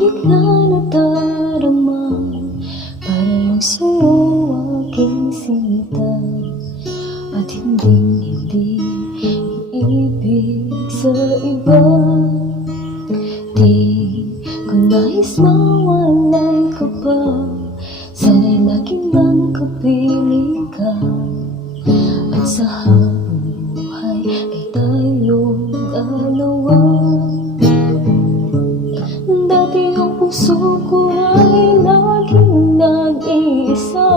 bigla nadarama, para lang sa'yo aking sinta, at hindi iibig sa iba. Di ko nais mawalay ka pa, sana'y laging nang kapiling ka, at sa habang buhay ay tayong dalawa. Dati ang puso ko ay laging nag-iisa,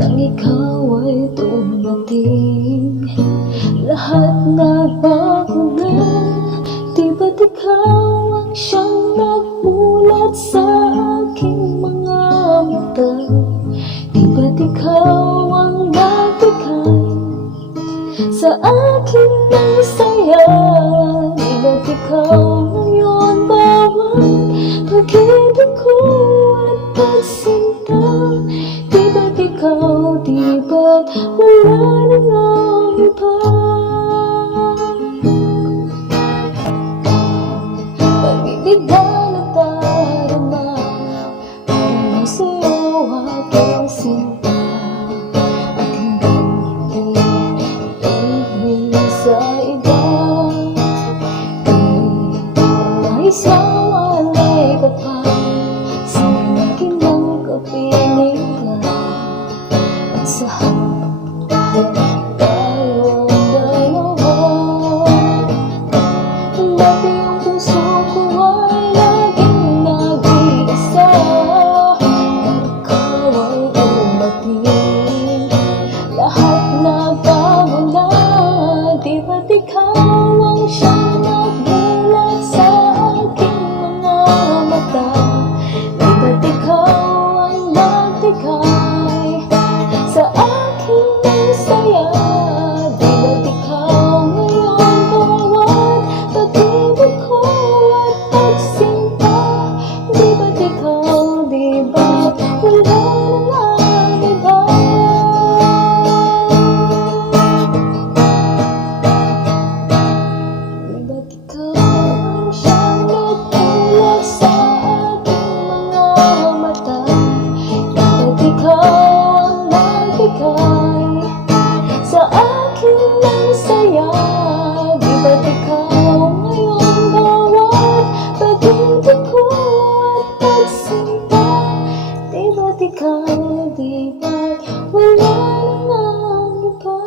nang ikaw ay dumating, lahat nagbago na. Di ba't ikaw ang siyang nagmulat sa aking mga mata? Di ba't ikaw ang nagbigay sa akin ng saya? Di ba't ikaw ngayon bawat pag-ibig ko at pagsinta? Di ba't ikaw, di ba't wala nang iba? Pag-ibig na nadarama, para lang sa'yo aking sinta, at hindi iibig sa iba. Di nais mawalay ka pa, sana'y laging nang kapiling ka, at sa habang tayong dalawa. Dati ang puso ko ay laging nag-iisa, nang ikaw ay dumating, lahat nagbago na. Di ba't ikaw ang siyang nagmulat sa aking mga mata? Di ba't ikaw ang nagbigay sa akin ng saya? Di ba't ikaw ngayon bawat pag-ibig ko at pagsinta? Di ba't ikaw, di ba't wala nang iba? Di ba't ikaw ang siyang nagmulat sa aking mga mata? Di ba't ikaw ang nagbigay sa akin ng saya? Di ba't ikaw ngayon bawat pag-ibig ko at pagsinta? Di ba't ikaw, di ba't wala nang iba?